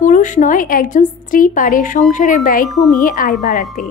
পুরুষ নয়, একজন স্ত্রী পারে সংসারের ব্যয় কমিয়ে আয় বাড়াতে।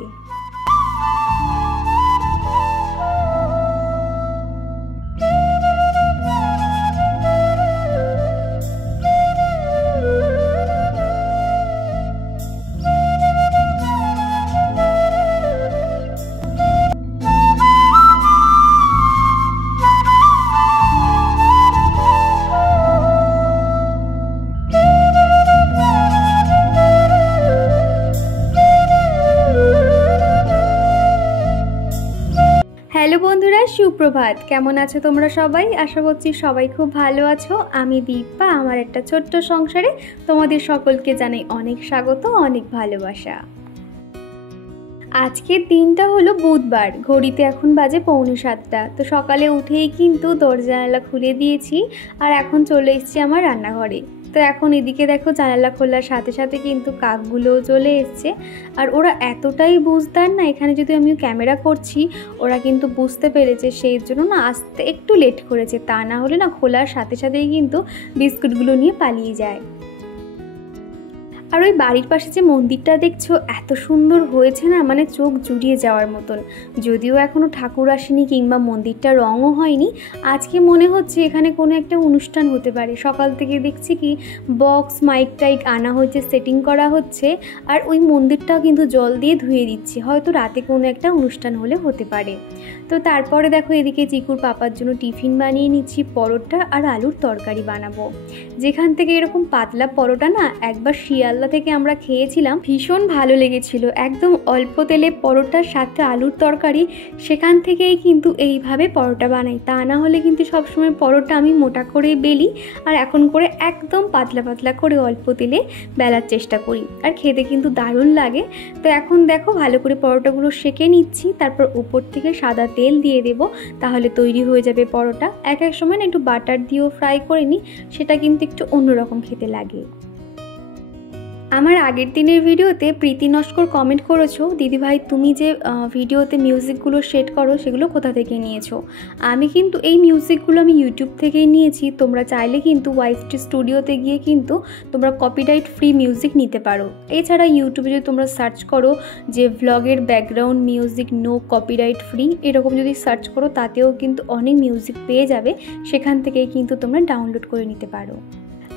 হ্যালো বন্ধুরা, সুপ্রভাত। কেমন আছো তোমরা সবাই? আশা করছি সবাই খুব ভালো আছো। আমি দীপা, আমার একটা ছোট্ট সংসারে তোমাদের সকলকে জানাই অনেক স্বাগত, অনেক ভালোবাসা। আজকের দিনটা হলো বুধবার, ঘড়িতে এখন বাজে 6:45। তো সকালে উঠেই কিন্তু দরজা জানালা খুলে দিয়েছি আর এখন চলে এসেছি আমার রান্নাঘরে। তো এখন এদিকে দেখো, জানালা খোলার সাথে সাথে কিন্তু কাকগুলোও চলে এসছে। আর ওরা এতটাই বুঝদার না, এখানে যদি আমি ক্যামেরা করছি ওরা কিন্তু বুঝতে পেরেছে, সেই জন্য না আসতে একটু লেট করেছে। তা না হলে না খোলার সাথে সাথেই কিন্তু বিস্কুটগুলো নিয়ে পালিয়ে যায়। আর ওই বাড়ির পাশে যে মন্দিরটা দেখছো, এত সুন্দর হয়েছে না, মানে চোখ জুড়িয়ে যাওয়ার মতন। যদিও এখনও ঠাকুর আসেনি কিংবা মন্দিরটা রঙও হয়নি, আজকে মনে হচ্ছে এখানে কোনো একটা অনুষ্ঠান হতে পারে। সকাল থেকে দেখছি কি বক্স মাইক টাইক আনা হয়েছে, সেটিং করা হচ্ছে। আর ওই মন্দিরটাও কিন্তু জল দিয়ে ধুয়ে দিচ্ছে, হয়তো রাতে কোনো একটা অনুষ্ঠান হলে হতে পারে। তো তারপরে দেখো এদিকে চিকুর পাপার জন্য টিফিন বানিয়ে নিচ্ছি, পরোটা আর আলুর তরকারি বানাবো। যেখান থেকে এরকম পাতলা পরোটা না একবার শিয়ালদা থেকে আমরা খেয়েছিলাম, ভীষণ ভালো লেগেছিল। একদম অল্প তেলে পরোটার সাথে আলুর তরকারি, সেখান থেকেই কিন্তু এইভাবে পরোটা বানাই। তা না হলে কিন্তু সবসময় পরোটা আমি মোটা করে বেলি, আর এখন করে একদম পাতলা পাতলা করে অল্প তেলে বেলার চেষ্টা করি, আর খেতে কিন্তু দারুণ লাগে। তো এখন দেখো ভালো করে পরোটাগুলো সেঁকে নিচ্ছি, তারপর উপর থেকে সাদা তেল দিয়ে দেবো, তাহলে তৈরি হয়ে যাবে পরোটা। এক এক সময় না একটু বাটার দিয়েও ফ্রাই করে নিই, সেটা কিন্তু একটু অন্যরকম খেতে লাগে। আমার আগের দিনের ভিডিওতে প্রীতি নস্কর কমেন্ট করেছো, দিদিভাই তুমি যে ভিডিওতে মিউজিকগুলো সেট করো সেগুলো কোথা থেকে নিয়েছো? আমি কিন্তু এই মিউজিকগুলো আমি ইউটিউব থেকেই নিয়েছি। তোমরা চাইলে কিন্তু ওয়াইটি স্টুডিওতে গিয়ে কিন্তু তোমরা কপিরাইট ফ্রি মিউজিক নিতে পারো। এছাড়া ইউটিউবে যদি তোমরা সার্চ করো যে ভ্লগের background music no copyright free, এরকম যদি সার্চ করো তাতেও কিন্তু অনেক মিউজিক পেয়ে যাবে, সেখান থেকেই কিন্তু তোমরা ডাউনলোড করে নিতে পারো।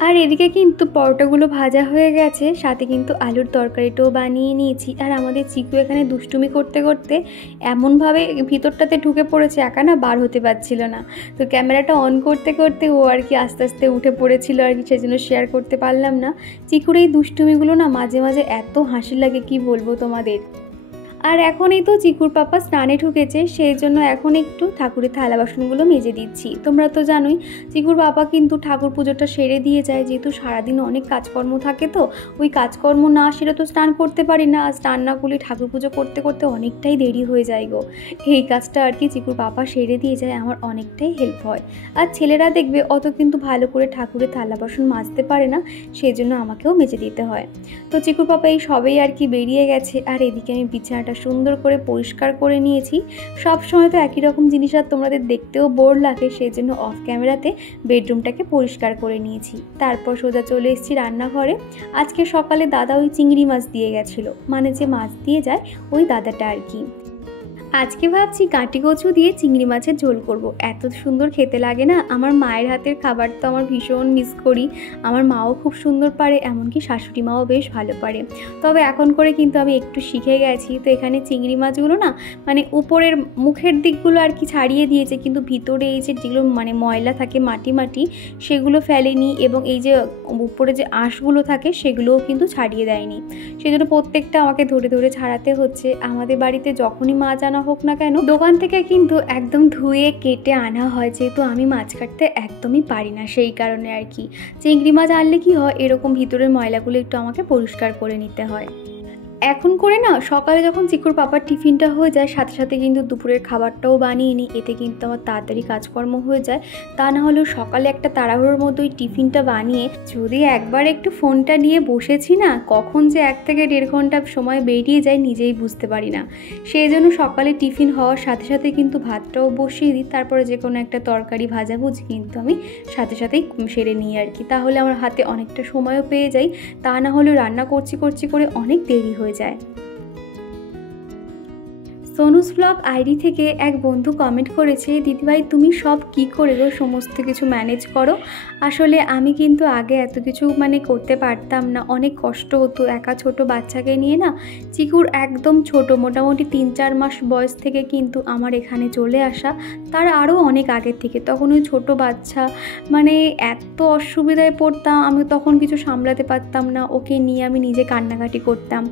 আর এদিকে কিন্তু পরোটাগুলো ভাজা হয়ে গেছে, সাথে কিন্তু আলুর তরকারিটাও বানিয়ে নিয়েছি। আর আমাদের চিকু এখানে দুষ্টুমি করতে করতে এমনভাবে ভিতরটাতে ঢুকে পড়েছে, একা না বার হতে পারছিল না। তো ক্যামেরাটা অন করতে করতে ও আর কি আস্তে আস্তে উঠে পড়েছিল আর কি, সেজন্য শেয়ার করতে পারলাম না। চিকুর এই দুষ্টুমিগুলো না মাঝে মাঝে এত হাসি লাগে, কি বলবো তোমাদের। আর এখনই তো চিকুর পাপা স্নানে ঢুকেছে, সেই জন্য এখন একটু ঠাকুরের থালা বাসনগুলো মেজে দিচ্ছি। তোমরা তো জানোই চিকুর পাপা কিন্তু ঠাকুর পুজোটা সেরে দিয়ে যায়, যেহেতু সারাদিন অনেক কাজকর্ম থাকে, তো ওই কাজকর্ম না সেরে তো স্নান করতে পারি না। আর স্নান না করলে ঠাকুর পুজো করতে করতে অনেকটাই দেরি হয়ে যায় গো। এই কাজটা আর কি চিকুর পাপা সেরে দিয়ে যায়, আমার অনেকটাই হেল্প হয়। আর ছেলেরা দেখবে অত কিন্তু ভালো করে ঠাকুরের থালা বাসন মাজতে পারে না, সেই জন্য আমাকেও মেজে দিতে হয়। তো চিকুর পাপা এই সবেই আর কি বেরিয়ে গেছে। আর এদিকে আমি বিছানাটা সুন্দর করে পরিষ্কার করে নিয়েছি। সব সময় তো একই রকম জিনিস আর তোমাদের দেখতেও বোর লাগে, সেই জন্য অফ ক্যামেরাতে বেডরুমটাকে পরিষ্কার করে নিয়েছি। তারপর সোজা চলে এসেছি রান্নাঘরে। আজকে সকালে দাদা ওই চিংড়ি মাছ দিয়ে গেছিলো, মানে যে মাছ দিয়ে যায় ওই দাদাটা আর কি। আজকে ভাবছি কাঁটি কচু দিয়ে চিংড়ি মাছের ঝোল করব। এত সুন্দর খেতে লাগে না, আমার মায়ের হাতের খাবার তো আমার ভীষণ মিস করি। আমার মাও খুব সুন্দর পারে, এমনকি শাশুড়ি মাও বেশ ভালো পারে। তবে এখন করে কিন্তু আমি একটু শিখে গেছি। তো এখানে চিংড়ি মাছগুলো না মানে উপরের মুখের দিকগুলো আর কি ছাড়িয়ে দিয়েছে, কিন্তু ভিতরে এই যে যেগুলো মানে ময়লা থাকে মাটি মাটি সেগুলো ফেলেনি, এবং এই যে উপরে যে আঁশগুলো থাকে সেগুলোও কিন্তু ছাড়িয়ে দেয়নি। সেই জন্য প্রত্যেকটা আমাকে ধরে ধরে ছাড়াতে হচ্ছে। আমাদের বাড়িতে যখনই মাছ আনা হোক না কেন, দোকান থেকে কিন্তু একদম ধুয়ে কেটে আনা হয়, যেহেতু আমি মাছ কাটতে একদমই পারি না, সেই কারণে আর কি। চিংড়ি মাছ আনলে কি হয়, এরকম ভিতরের ময়লাগুলো একটু আমাকে পরিষ্কার করে নিতে হয়। এখন করে না সকালে যখন চিকুর পাপার টিফিনটা হয়ে যায় সাথে সাথে কিন্তু দুপুরের খাবারটাও বানিয়ে নিই, এতে কিন্তু আমার তাড়াতাড়ি কাজকর্ম হয়ে যায়। তা না হলেও সকালে একটা তাড়াহুড়োর মধ্যে ওই টিফিনটা বানিয়ে যদি একবার একটু ফোনটা নিয়ে বসেছি না, কখন যে 1 থেকে 1.5 ঘন্টা সময় বেরিয়ে যায় নিজেই বুঝতে পারি না। সেই জন্য সকালে টিফিন হওয়ার সাথে সাথে কিন্তু ভাতটাও বসিয়ে দিই, তারপরে যে কোনো একটা তরকারি ভাজাভুজি কিন্তু আমি সাথে সাথেই সেরে নিই আর কি। তাহলে আমার হাতে অনেকটা সময়ও পেয়ে যাই, তা না হলেও রান্না করছি করে অনেক দেরি হয়ে যায়। সোনুস ব্লগ আইডি থেকে এক বন্ধু কমেন্ট করেছে, দিদিভাই তুমি সব কি করে গো সমস্ত কিছু ম্যানেজ করো? আসলে আমি কিন্তু আগে এত কিছু করতে পারতাম না, অনেক কষ্ট হতো একা ছোট বাচ্চাকে নিয়ে না। চিকুর একদম ছোট, মোটামুটি 3-4 মাস বয়স থেকে কিন্তু আমার এখানে চলে আসা, তার আরও অনেক আগের থেকে। তখন ওই ছোটো বাচ্চা এত অসুবিধায় পড়তাম, আমি তখন কিছু সামলাতে পারতাম না, ওকে নিয়ে আমি নিজে কান্নাকাটি করতাম,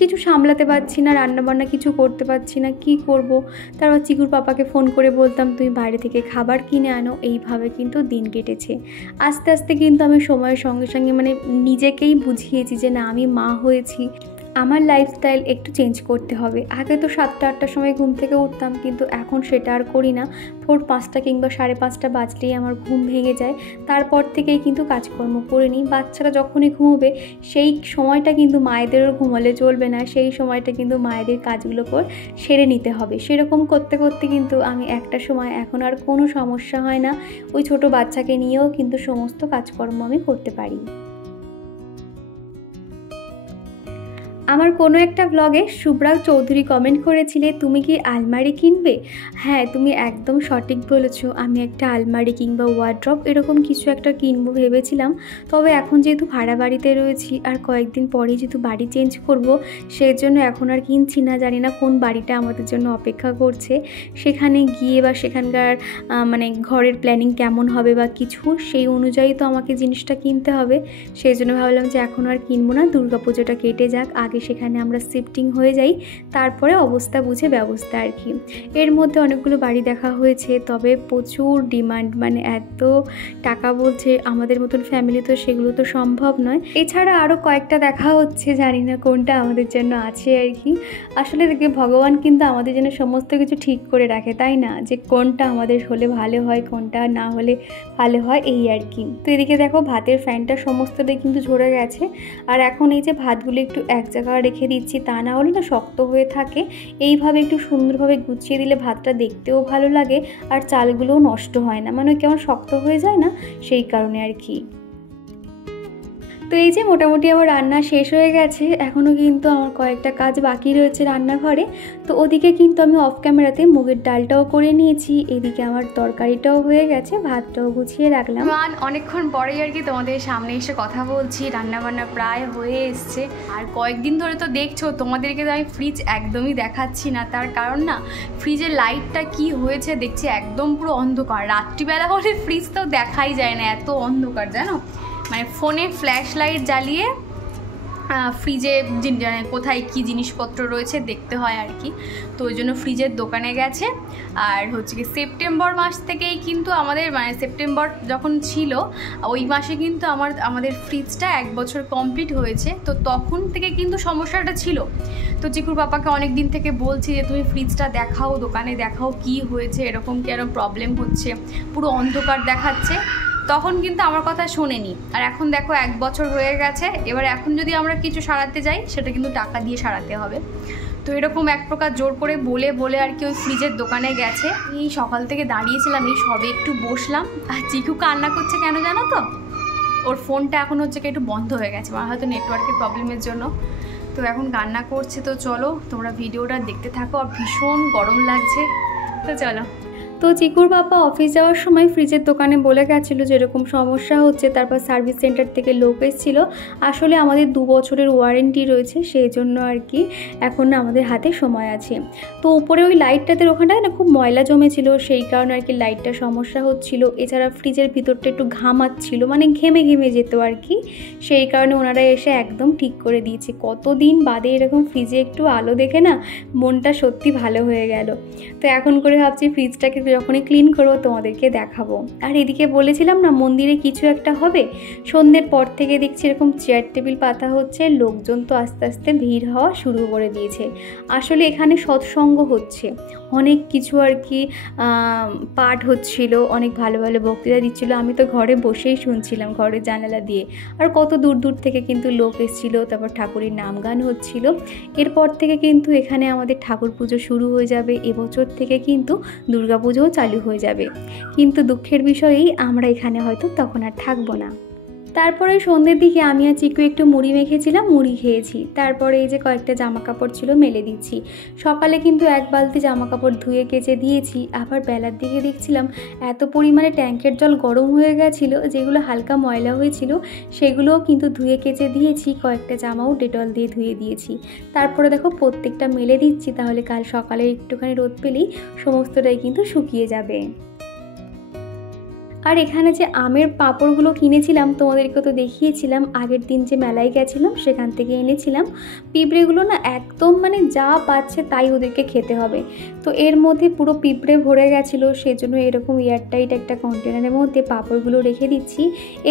কিছু সামলাতে পারছি না, রান্নাবান্না কিছু করতে পারছি না, কি করব। তারপর চিকুর পাপাকে ফোন করে বলতাম তুমি বাইরে থেকে খাবার কিনে আনো, এইভাবে কিন্তু দিন কেটেছে। আস্তে আস্তে কিন্তু আমি সময়ের সঙ্গে সঙ্গে নিজেকেই বুঝিয়েছি যে না, আমি মা হয়েছি, আমার লাইফস্টাইল একটু চেঞ্জ করতে হবে। আগে তো 7টা-8টার সময় ঘুম থেকে উঠতাম, কিন্তু এখন সেটা আর করি না। ভোর 5টা কিংবা 5:30 বাজলেই আমার ঘুম ভেঙে যায়। তারপর থেকেই কিন্তু কাজকর্ম করে নিই। বাচ্চারা যখনই ঘুমোবে সেই সময়টা কিন্তু মায়েদেরও ঘুমালে চলবে না, সেই সময়টা কিন্তু মায়েদের কাজগুলো সেরে নিতে হবে। সেরকম করতে করতে কিন্তু আমি একটা সময় এখন আর কোনো সমস্যা হয় না, ওই ছোট বাচ্চাকে নিয়েও কিন্তু সমস্ত কাজকর্ম আমি করতে পারি। আমার কোনো একটা ব্লগে শুভ্রা চৌধুরী কমেন্ট করেছিলে তুমি কি আলমারি কিনবে? হ্যাঁ, তুমি একদম সঠিক বলেছো, আমি একটা আলমারি কিংবা ওয়ার্ড্রপ এরকম কিছু একটা কিনবো ভেবেছিলাম। তবে এখন যেহেতু ভাড়া বাড়িতে রয়েছি আর কয়েকদিন পরেই যেহেতু বাড়ি চেঞ্জ করব, সেই জন্য এখন আর কিনছি না। জানি না কোন বাড়িটা আমাদের জন্য অপেক্ষা করছে, সেখানে গিয়ে বা সেখানকার ঘরের প্ল্যানিং কেমন হবে বা কিছু, সেই অনুযায়ী তো আমাকে জিনিসটা কিনতে হবে। সেই জন্য ভাবলাম যে এখন আর কিনবো না, দুর্গাপুজোটা কেটে যাক, আগে সেখানে আমরা শিফটিং হয়ে যাই, তারপরে অবস্থা বুঝে ব্যবস্থা আর কি। এর মধ্যে অনেকগুলো বাড়ি দেখা হয়েছে, তবে প্রচুর ডিমান্ড, এত টাকা বলছে, আমাদের মতন ফ্যামিলি তো সেগুলো তো সম্ভব নয়। এছাড়া আরও কয়েকটা দেখা হচ্ছে, জানি না কোনটা আমাদের জন্য আছে আর কি। আসলে দেখবে ভগবান কিন্তু আমাদের জন্য সমস্ত কিছু ঠিক করে রাখে, তাই না, যে কোনটা আমাদের হলে ভালো হয়, কোনটা না হলে ভালো হয়, এই আর কি। তো এদিকে দেখো ভাতের ফ্যানটা সমস্তটাই কিন্তু ঝরে গেছে, আর এখন এই যে ভাতগুলো একটু এক জায়গায় রেখে দিচ্ছি, তা না হলে না শক্ত হয়ে থাকে। এইভাবে একটু সুন্দরভাবে গুছিয়ে দিলে ভাতটা দেখতেও ভালো লাগে, আর চালগুলোও নষ্ট হয় না, কেমন শক্ত হয়ে যায় না, সেই কারণে আর কি। তো এই যে মোটামুটি আমার রান্না শেষ হয়ে গেছে, এখনও কিন্তু আমার কয়েকটা কাজ বাকি রয়েছে রান্নাঘরে। তো ওদিকে কিন্তু আমি অফ ক্যামেরাতে মুগের ডালটাও করে নিয়েছি, এদিকে আমার তরকারিটাও হয়ে গেছে, ভাতটাও গুছিয়ে রাখলাম। অনেকক্ষণ পরেই আর কি তোমাদের সামনে এসে কথা বলছি, রান্নাবান্না প্রায় হয়ে এসছে। আর কয়েকদিন ধরে তো দেখছো তোমাদেরকে তো আমি ফ্রিজ একদমই দেখাচ্ছি না, তার কারণ না ফ্রিজের লাইটটা কি হয়েছে দেখছি একদম পুরো অন্ধকার। রাত্রিবেলা হলে ফ্রিজ তো দেখাই যায় না, এত অন্ধকার জানো। ফোনে ফ্ল্যাশ লাইট জ্বালিয়ে ফ্রিজে কোথায় কি জিনিসপত্র রয়েছে দেখতে হয় আর কি। তো ওই জন্য ফ্রিজের দোকানে গেছে। আর হচ্ছে কি সেপ্টেম্বর মাস থেকেই কিন্তু আমাদের সেপ্টেম্বর যখন ছিল ওই মাসে কিন্তু আমাদের ফ্রিজটা 1 বছর কমপ্লিট হয়েছে। তো তখন থেকে কিন্তু সমস্যাটা ছিল। তো চিকুর পাপাকে অনেক দিন থেকে বলছি যে তুমি ফ্রিজটা দেখাও, দোকানে দেখাও কি হয়েছে, এরকম কেন প্রবলেম হচ্ছে, পুরো অন্ধকার দেখাচ্ছে। তখন কিন্তু আমার কথা শোনেনি, আর এখন দেখো 1 বছর হয়ে গেছে। এবার এখন যদি আমরা কিছু সারাতে যাই সেটা কিন্তু টাকা দিয়ে সারাতে হবে। তো এরকম এক প্রকার জোর করে বলে আর কি ওই ফ্রিজের দোকানে গেছে। এই সকাল থেকে দাঁড়িয়েছিলাম, এই সবে একটু বসলাম। আর চিকু কান্না করছে কেন জানো তো, ওর ফোনটা এখন হচ্ছে কি একটু বন্ধ হয়ে গেছে, হয়তো নেটওয়ার্কের প্রবলেমের জন্য। তো এখন কান্না করছে। তো চলো তোমরা ভিডিওটা দেখতে থাকো, আর ভীষণ গরম লাগছে, তো চলো। তো চিকুর বাবা অফিস যাওয়ার সময় ফ্রিজের দোকানে বলে গেছিলো যে এরকম সমস্যা হচ্ছে, তারপর সার্ভিস সেন্টার থেকে লোক এসেছিলো। আসলে আমাদের 2 বছরের ওয়ারেন্টি রয়েছে, সেই জন্য আর কি এখন আমাদের হাতে সময় আছে। তো উপরে ওই লাইটটাতে ওখানটায় না খুব ময়লা জমেছিল, সেই কারণে আর কি লাইটটা সমস্যা হচ্ছিল। এছাড়া ফ্রিজের ভিতরটা একটু ঘামাচ্ছিল, ঘেমে ঘেমে যেত আর কি, সেই কারণে ওনারা এসে একদম ঠিক করে দিয়েছে। কতদিন বাদে এরকম ফ্রিজে একটু আলো দেখে না মনটা সত্যি ভালো হয়ে গেল। তো এখন করে ভাবছি ফ্রিজটাকে যখনই ক্লিন করবো তোমাদেরকে দেখাবো। আর এদিকে বলেছিলাম না মন্দিরে কিছু একটা হবে, সন্ধ্যের পর থেকে দেখছি এরকম চেয়ার টেবিল পাতা হচ্ছে, লোকজন তো আস্তে আস্তে ভিড় হওয়া শুরু করে দিয়েছে। আসলে এখানে সৎসঙ্গ হচ্ছে, অনেক কিছু আর কি পাঠ হচ্ছিল, অনেক ভালো ভালো বক্তৃতা দিচ্ছিলো। আমি তো ঘরে বসেই শুনছিলাম ঘরের জানালা দিয়ে। আর কত দূর দূর থেকে কিন্তু লোক এসেছিলো, তারপর ঠাকুরের নাম গান হচ্ছিল। এরপর থেকে কিন্তু এখানে আমাদের ঠাকুর পুজো শুরু হয়ে যাবে। এবছর থেকে কিন্তু দুর্গাপুজোও চালু হয়ে যাবে। কিন্তু দুঃখের বিষয়েই আমরা এখানে হয়তো তখন আর থাকবো না। তারপরে সন্ধ্যের দিকে আমি আর চিকু একটু মুড়ি মেখেছিলাম, মুড়ি খেয়েছি। তারপরে এই যে কয়েকটা জামা কাপড় ছিল মেলে দিচ্ছি। সকালে কিন্তু এক বালতি জামা কাপড় ধুয়ে কেচে দিয়েছি। আবার বেলার দিকে দেখছিলাম এত পরিমাণে ট্যাঙ্কের জল গরম হয়ে গেছিলো, যেগুলো হালকা ময়লা হয়েছিল সেগুলোও কিন্তু ধুয়ে কেচে দিয়েছি। কয়েকটা জামাও ডেটল দিয়ে ধুয়ে দিয়েছি। তারপরে দেখো প্রত্যেকটা মেলে দিচ্ছি, তাহলে কাল সকালে একটুখানি রোদ পেলেই সমস্তটাই কিন্তু শুকিয়ে যাবে। আর এখানে যে আমের পাঁপড়গুলো কিনেছিলাম তোমাদেরকে তো দেখিয়েছিলাম, আগের দিন যে মেলায় গেছিলাম সেখান থেকে এনেছিলাম। পিঁপড়েগুলো না একদম মানে যা পাচ্ছে তাই ওদেরকে খেতে হবে, তো এর মধ্যে পুরো পিঁপড়ে ভরে গেছিলো। সেজন্য এরকম এয়ারটাইট একটা কন্টেনারের মধ্যে পাঁপড়গুলো রেখে দিচ্ছি।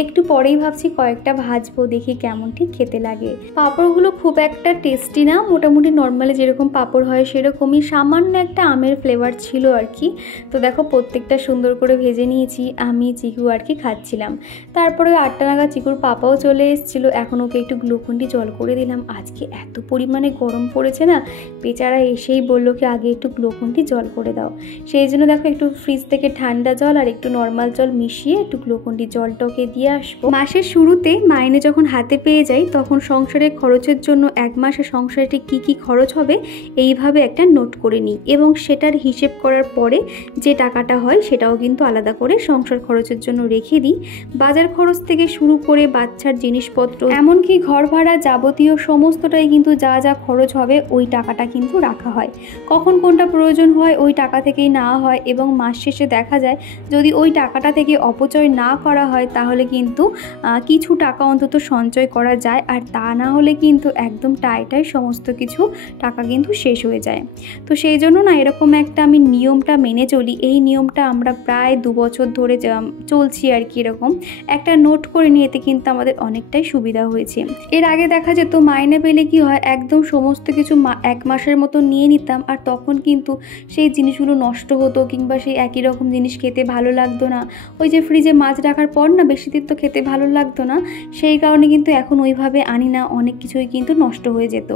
একটু পরেই ভাবছি কয়েকটা ভাজবো, দেখি কেমন ঠিক খেতে লাগে। পাঁপড়গুলো খুব একটা টেস্টি না, মোটামুটি নর্মালি যেরকম পাঁপড় হয় সেরকমই, সামান্য একটা আমের ফ্লেভার ছিল আর কি। তো দেখো প্রত্যেকটা সুন্দর করে ভেজে নিয়েছি, আমি চিকু আর কি খাচ্ছিলাম। তারপরে 8টা নাগাদ চিকুর পাপাও চলে এসেছিলো, এখন ওকে একটু গ্লুকন্ডি জল করে দিলাম। আজকে এত পরিমাণে গরম পড়েছে না, বেচারা এসেই বললো কি আগে একটু গ্লুকন্ডি জল করে দাও। সেই জন্য দেখো একটু ফ্রিজ থেকে ঠান্ডা জল আর একটু নর্মাল জল মিশিয়ে একটু গ্লুকন্ডি জলটা ওকে দিয়ে আসবো। মাসের শুরুতে মাইনে যখন হাতে পেয়ে যাই তখন সংসারের খরচের জন্য এক মাসে সংসারে ঠিক কী কী খরচ হবে এইভাবে একটা নোট করে নিই, এবং সেটার হিসেব করার পরে যে টাকাটা হয় সেটাও কিন্তু আলাদা করে সংসার খরচের জন্য রেখে দিই। বাজার খরচ থেকে শুরু করে বাচ্চার জিনিসপত্র, এমনকি ঘর ভাড়া যাবতীয় সমস্তটাই কিন্তু যা যা খরচ হবে ওই টাকাটা কিন্তু রাখা হয়। কখন কোনটা প্রয়োজন হয় ওই টাকা থেকেই নেওয়া হয়, এবং মাস শেষে দেখা যায় যদি ওই টাকাটা থেকে অপচয় না করা হয় তাহলে কিন্তু কিছু টাকা অন্তত সঞ্চয় করা যায়, আর তা না হলে কিন্তু একদম টাইটাই সমস্ত কিছু টাকা কিন্তু শেষ হয়ে যায়। তো সেই জন্য না এরকম একটা আমি নিয়মটা মেনে চলি। এই নিয়মটা আমরা প্রায় 2 বছর ধরে চলছি আর কি। এরকম একটা নোট করে নিয়ে এতে কিন্তু আমাদের অনেকটাই সুবিধা হয়েছে। এর আগে দেখা যেত মাইনে পেলে কি হয় একদম সমস্ত কিছু এক মাসের মতো নিয়ে নিতাম, আর তখন কিন্তু সেই জিনিসগুলো নষ্ট হতো, কিংবা সেই একই রকম জিনিস খেতে ভালো লাগতো না। ওই যে ফ্রিজে মাছ রাখার পর না বেশি দিন তো খেতে ভালো লাগতো না, সেই কারণে কিন্তু এখন ওইভাবে আনি না, অনেক কিছুই কিন্তু নষ্ট হয়ে যেত।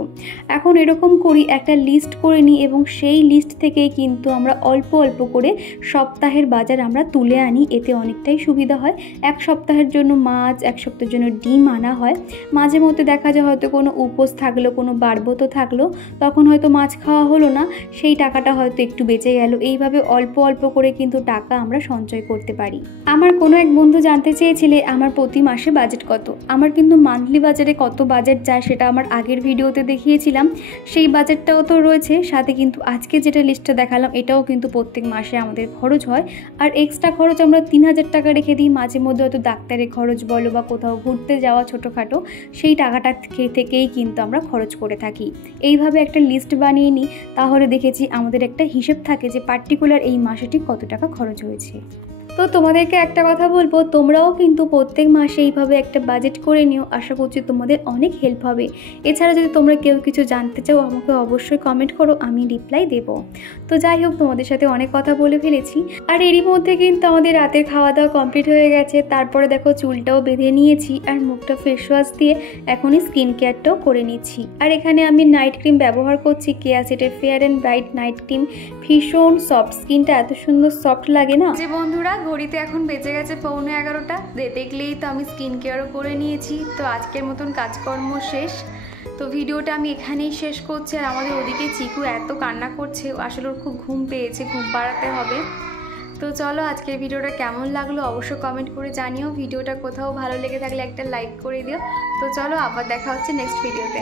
এখন এরকম করি, একটা লিস্ট করে নিই, এবং সেই লিস্ট থেকেই কিন্তু আমরা অল্প অল্প করে সপ্তাহের বাজার আমরা তুলে আনি। এতে অনেকটাই সুবিধা হয়। এক সপ্তাহের জন্য মাছ, এক সপ্তাহের জন্য ডিম আনা হয়। মাঝে মধ্যে দেখা যায় হয়তো কোনো উপোস থাকলো, কোনো বারবত থাকলো, তখন হয়তো মাছ খাওয়া হলো না, সেই টাকাটা হয়তো একটু বেঁচে গেল। এইভাবে অল্প অল্প করে কিন্তু টাকা আমরা সঞ্চয় করতে পারি। আমার কোনো এক বন্ধু জানতে চেয়েছিলে আমার প্রতি মাসে বাজেট কত। আমার কিন্তু মান্থলি বাজারে কত বাজেট যায় সেটা আমার আগের ভিডিওতে দেখিয়েছিলাম, সেই বাজেটটাও তো রয়েছে। সাথে কিন্তু আজকে যেটা লিস্টটা দেখালাম এটাও কিন্তু প্রত্যেক মাসে আমাদের খরচ হয়। আর এক্সট্রা খরচ আমরা 3000 টাকা রেখে দিই। মাঝে মধ্যে হয়তো ডাক্তারের খরচ বলো বা কোথাও ঘুরতে যাওয়া ছোটোখাটো, সেই টাকাটা থেকেই কিন্তু আমরা খরচ করে থাকি। এইভাবে একটা লিস্ট বানিয়ে নিই, তাহলে দেখেছি আমাদের একটা হিসেব থাকে যে পার্টিকুলার এই মাসে ঠিক কত টাকা খরচ হয়েছে। তো তোমাদেরকে একটা কথা বলবো, তোমরাও কিন্তু প্রত্যেক মাসে এইভাবে একটা বাজেট করে নিও, আশা করছি তোমাদের অনেক হেল্প হবে। এছাড়া যদি তোমরা কেউ কিছু জানতে চাও আমাকে অবশ্যই কমেন্ট করো, আমি রিপ্লাই দেব। তো যাই হোক, তোমাদের সাথে অনেক কথা বলে ফেলেছি। আর এরই মধ্যে কিন্তু আমাদের রাতের খাওয়া দাওয়া কমপ্লিট হয়ে গেছে। তারপরে দেখো চুলটাও বেঁধে নিয়েছি, আর মুখটা ফেস ওয়াশ দিয়ে এখনই স্কিন কেয়ারটাও করে নিচ্ছি। আর এখানে আমি নাইট ক্রিম ব্যবহার করছি, কেয়া সেটের fair and bright night cream. ভীষণ সফট, স্কিনটা এত সুন্দর সফট লাগে না। যে বন্ধুরা, ঘড়িতে এখন বেজে গেছে 11:15। দেখলেই তো আমি স্কিন কেয়ারও করে নিয়েছি। তো আজকের মতন কাজকর্ম শেষ। তো ভিডিওটা আমি এখানেই শেষ করছি। আর আমাদের ওদিকে চিকু এত কান্না করছে, আসলে ওর খুব ঘুম পেয়েছে, ঘুম পাড়াতে হবে। তো চলো, আজকের ভিডিওটা কেমন লাগলো অবশ্যই কমেন্ট করে জানিও। ভিডিওটা কোথাও ভালো লেগে থাকলে একটা লাইক করে দিও। তো চলো, আবার দেখা হচ্ছে নেক্সট ভিডিওতে।